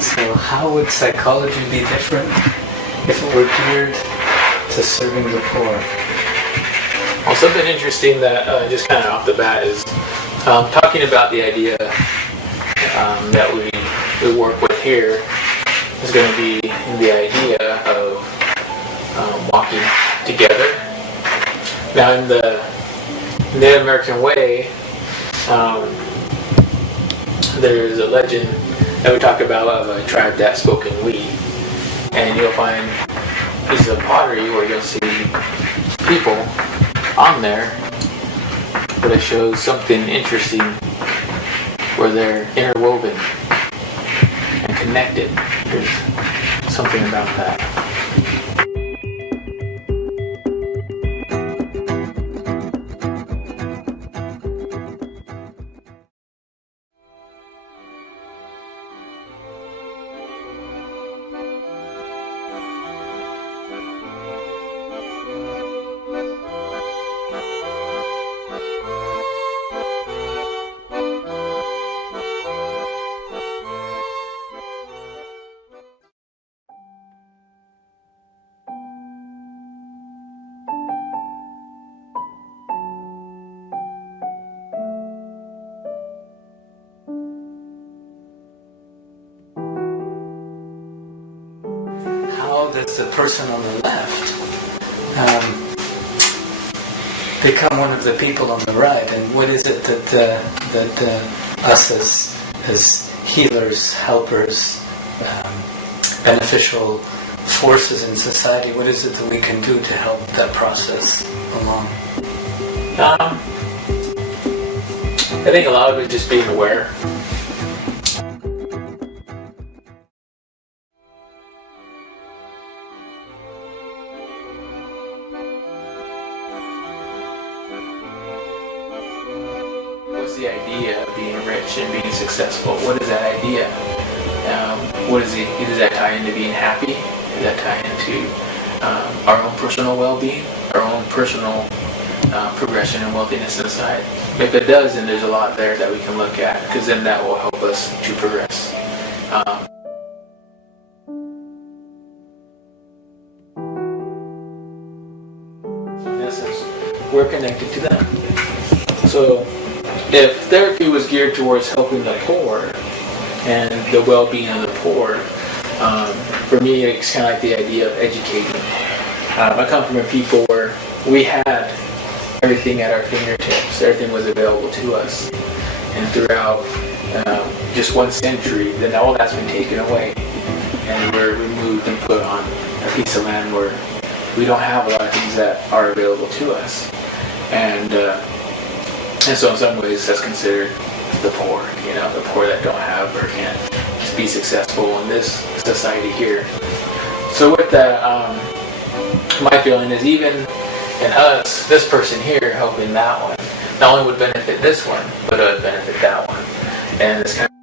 So how would psychology be different if it were geared to serving the poor? Well, something interesting that just kind of off the bat is talking about the idea that we work with here is going to be the idea of walking together. Now, in the Native American way, there's a legend that we talk about of a tribe that spoke in we, and you'll find pieces of pottery where you'll see people on there, but it shows something interesting where they're interwoven and connected. There's something about that. How does the person on the left become one of the people on the right, and what is it that us as healers, helpers, beneficial forces in society, what is it that we can do to help that process along? I think a lot of it is just being aware. What's the idea of being rich and being successful? What is that idea? What is it? Does that tie into being happy? Does that tie into our own personal well-being, our own personal progression and wealthiness inside? If it does, then there's a lot there that we can look at, because then that will help us to progress. In essence, we're connected to them. So if therapy was geared towards helping the poor and the well-being of the poor, for me it's kind of like the idea of educating. I come from a people where we had everything at our fingertips, everything was available to us, and throughout just 1 century, then all that's been taken away, and we're removed and put on a piece of land where we don't have a lot of things that are available to us, and so in some ways that's considered the poor, the poor that don't have or can't just be successful in this society here. So with that, my feeling is even in us, this person here helping that one, not only would benefit this one, but it would benefit that one. And it's kind of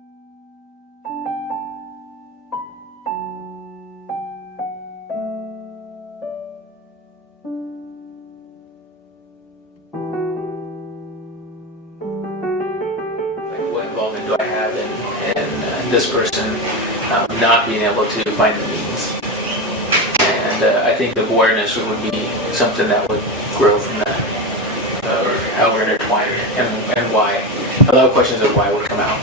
what involvement do I have in this person not being able to find the means? And I think the awareness would be something that would grow from that, or how we're intertwined and why. A lot of questions of why would come out.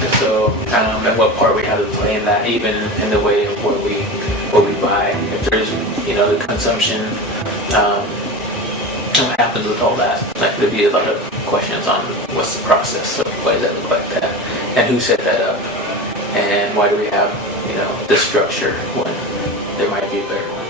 And so, and what part we have to play in that, even in the way of what we buy. If there's, the consumption, and what happens with all that. Like there'd be a lot of questions on what's the process, so why does that look like that, and who set that up, and why do we have, this structure when there might be a better one.